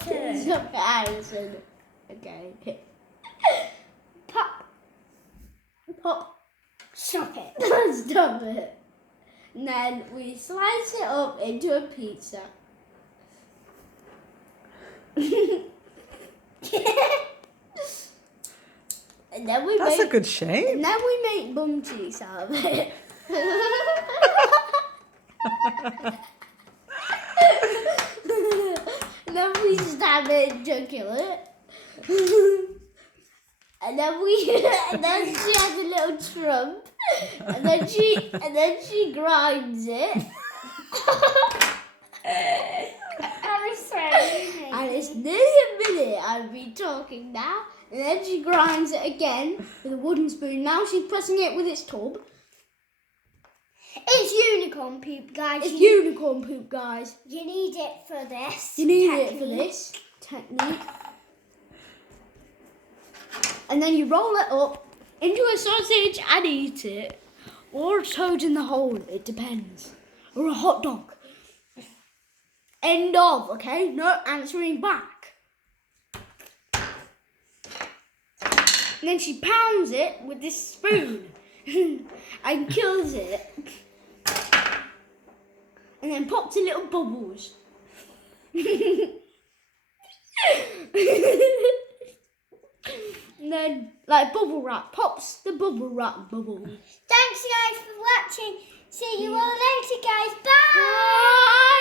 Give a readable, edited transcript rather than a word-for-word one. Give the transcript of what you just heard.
Harrison. Stop it, Harrison. Okay. Pop. Pop. Stop it. Stop it. And then we slice it up into a pizza. And then we That's make a good shape. And then we make bum cheese out of it. And then we stab it and jugular it. And then she has a little trump. And then she grinds it. Harrison. And it's nearly a minute I've been talking now. And then she grinds it again with a wooden spoon. Now she's pressing it with its tub. It's unicorn poop, guys. It's unicorn poop, guys. You need it for this. You need it for this technique. And then you roll it up into a sausage and eat it. Or a toad in the hole, it depends. Or a hot dog. End of, okay? No answering back. And then she pounds it with this spoon and kills it. And then pops a little bubbles. And then, like bubble wrap, pops the bubble wrap bubble. Thanks, guys, for watching. See you all later, guys. Bye. Bye.